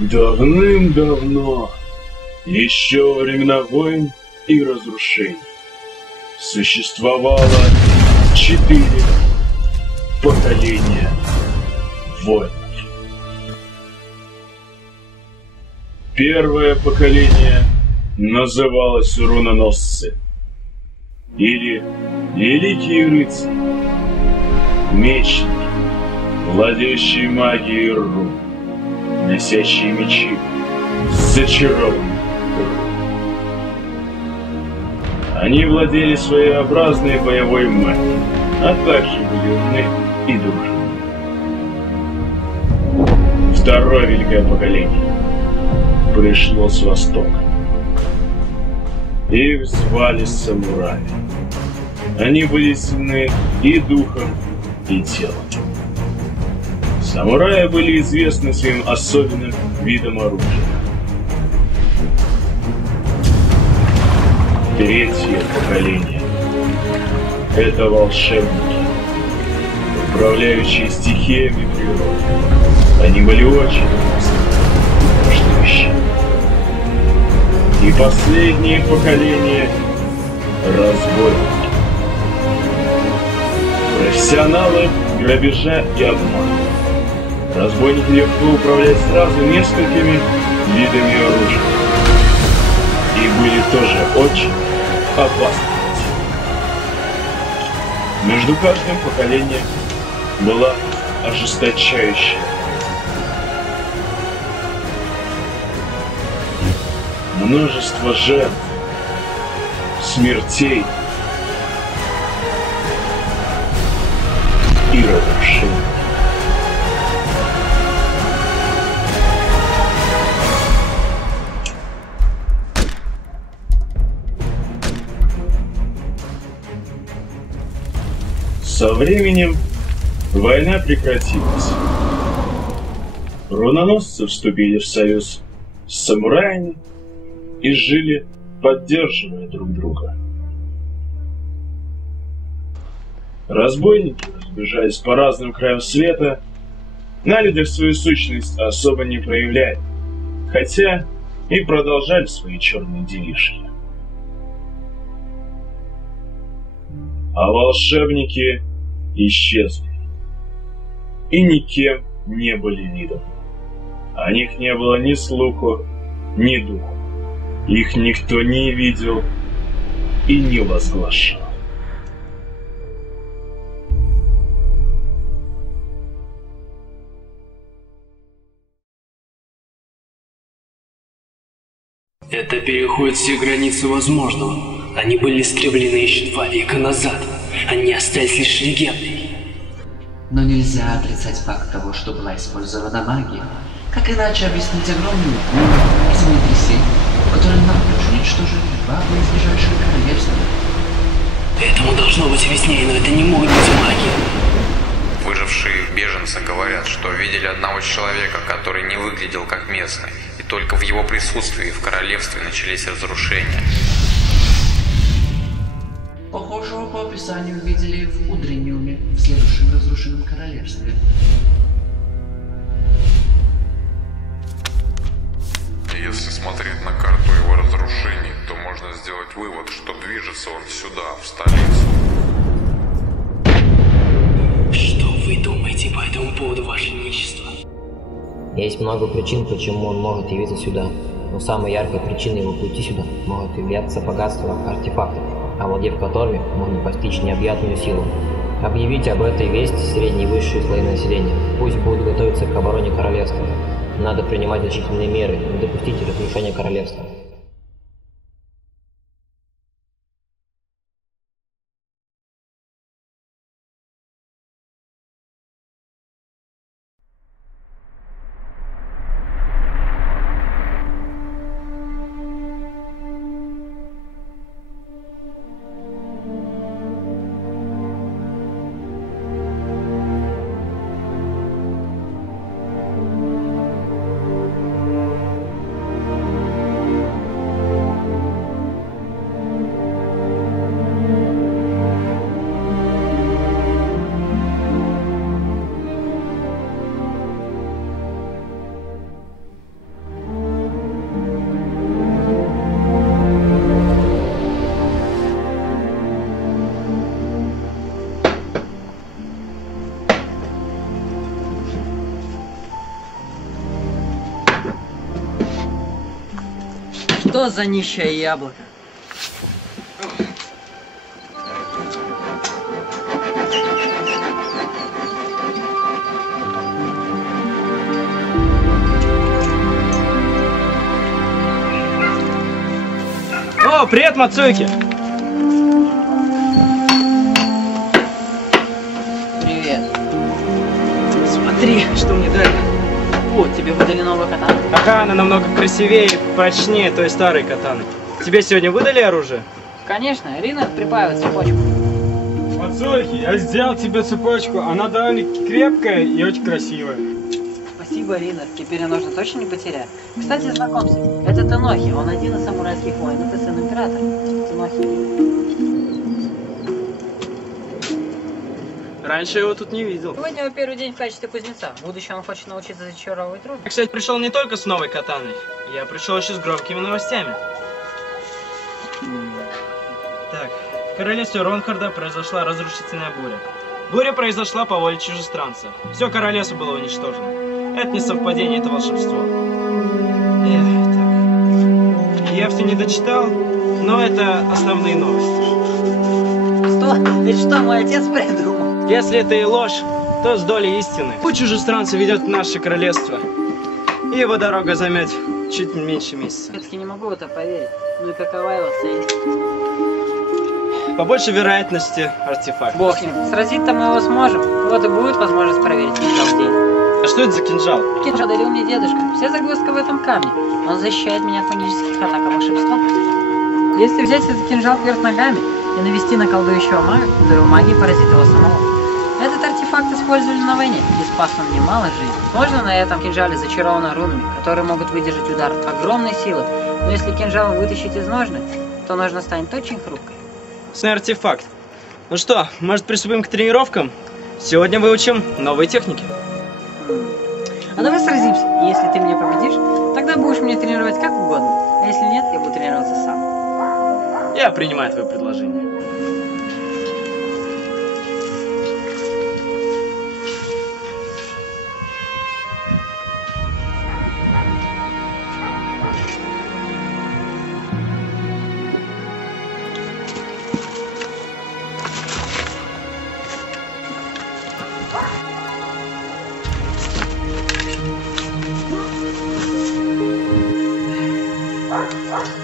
Давным-давно, еще во времена войн и разрушений, существовало 4 поколения воинов. Первое поколение называлось руноносцы, или великие рыцари, мечники, владеющие магией рун, носящие мечи с зачарованным рун. Они владели своеобразной боевой магией, а также были умны и дружны. Второе великое поколение пришло с востока. Их звали самураями. Они были сильны и духом, и телом. Самураи были известны своим особенным видом оружия. Третье поколение — это волшебники, управляющие стихиями природы. Они были очень враждующие. И последнее поколение — разбойники. Профессионалы грабежа и обмана. Разбойники легко управлять сразу несколькими видами оружия. И были тоже очень опасными. Между каждым поколением была ожесточающая. Множество жертв, смертей и разрушений. Со временем война прекратилась. Руноносцы вступили в союз с самураями и жили, поддерживая друг друга. Разбойники разбежались по разным краям света, на людях свою сущность особо не проявляли, хотя и продолжали свои черные делишки. А волшебники исчезли и никем не были видны. О них не было ни слуху, ни духу. Их никто не видел и не возглашал. Это переходит все границы возможного. Они были истреблены еще 2 века назад. Они остались лишь легендой. Но нельзя отрицать факт того, что была использована магия. Как иначе объяснить огромную бурю и землетрясение, которые напрочь уничтожили 2 близлежащих королевства? Этому должно быть объяснение, но это не может быть магия. Выжившие беженцы говорят, что видели одного человека, который не выглядел как местный, и только в его присутствии в королевстве начались разрушения. Похожего по описанию видели в Удрениуме, в следующем разрушенном королевстве. Если смотреть на карту его разрушений, то можно сделать вывод, что движется он сюда, в столицу. Что вы думаете по этому поводу, Ваше Величество? Есть много причин, почему он может явиться сюда, но самой яркой причиной его пути сюда может являться богатство артефактов, овладев которыми можно постичь необъятную силу. Объявите об этой вести средние и высшие слои населения. Пусть будут готовиться к обороне королевства. Надо принимать значительные меры, не допустить разрушения королевства. Что за нищее яблоко? О, привет, Мацуки! Привет. Смотри, что мне дали. О, тебе выдали новую катану? Ага, она намного красивее и прочнее той старой катаны. Тебе сегодня выдали оружие? Конечно, Рина припаивает цепочку. Мацуки, я сделал тебе цепочку. Она довольно крепкая и очень красивая. Спасибо, Рина. Теперь я нужно точно не потерять. Кстати, знакомься. Это Тенохи. Он один из самурайских воинов и сын императора. Тенохи. Раньше я его тут не видел. Сегодня его первый день в качестве кузнеца. В будущем он хочет научиться зачаровывать руки. Я, кстати, пришел не только с новой катаной. Я пришел еще с громкими новостями. Так, в королевстве Ронхарда произошла разрушительная буря. Буря произошла по воле чужестранца. Все королевство было уничтожено. Это не совпадение, это волшебство. Так. Я все не дочитал, но это основные новости. Что? Это что, мой отец придумал? Если это и ложь, то с долей истины. Путь чужестранца ведет в наше королевство. И его дорога займет чуть меньше месяца. Все-таки не могу в это поверить. Ну и какова его цель? По большей вероятности артефакт. Бог с ним. Сразить-то мы его сможем. Вот и будет возможность проверить кинжал в день. А что это за кинжал? Кинжал дарил мне дедушка. Вся загвоздка в этом камне. Он защищает меня от магических атак и волшебства. Если взять этот кинжал вверх ногами и навести на колдующего мага, то его магия поразит его самого. Этот артефакт использовали на войне и спас нам немало жизней. Можно на этом кинжале зачарованы рунами, которые могут выдержать удар огромной силы, но если кинжал вытащить из ножны, то ножна станет очень хрупкой. Артефакт. Ну что, может приступим к тренировкам? Сегодня выучим новые техники. А давай сразимся. Если ты меня победишь, тогда будешь меня тренировать как угодно. А если нет, я буду тренироваться сам. Я принимаю твое предложение.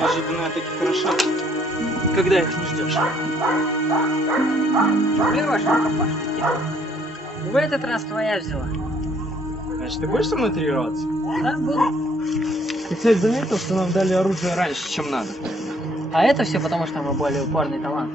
Неожиданно таки хорошо, когда их не ждешь. В этот раз твоя взяла. Значит, ты будешь со мной тренироваться? Да, буду. Ты, кстати, заметил, что нам дали оружие раньше, чем надо? А это все потому, что мы более упорный талант.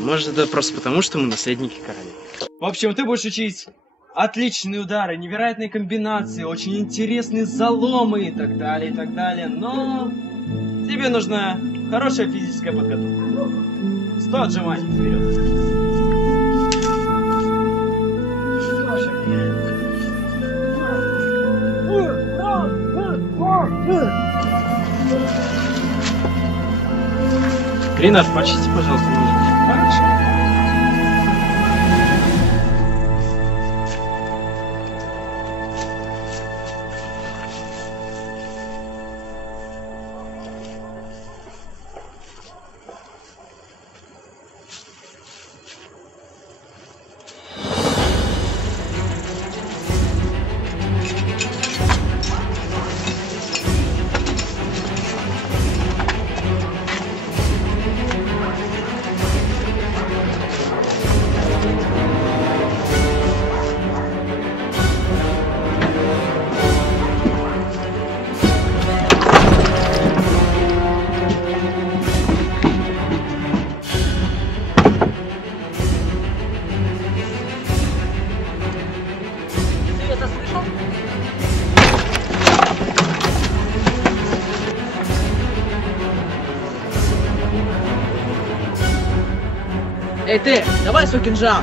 Может, это просто потому, что мы наследники королей. В общем, ты будешь учить отличные удары, невероятные комбинации, очень интересные заломы и так далее, но тебе нужна хорошая физическая подготовка. 100 отжиманий вперед. Ринат, почисти, пожалуйста, ножницы. Хорошо. Эй ты, давай свой кинжал!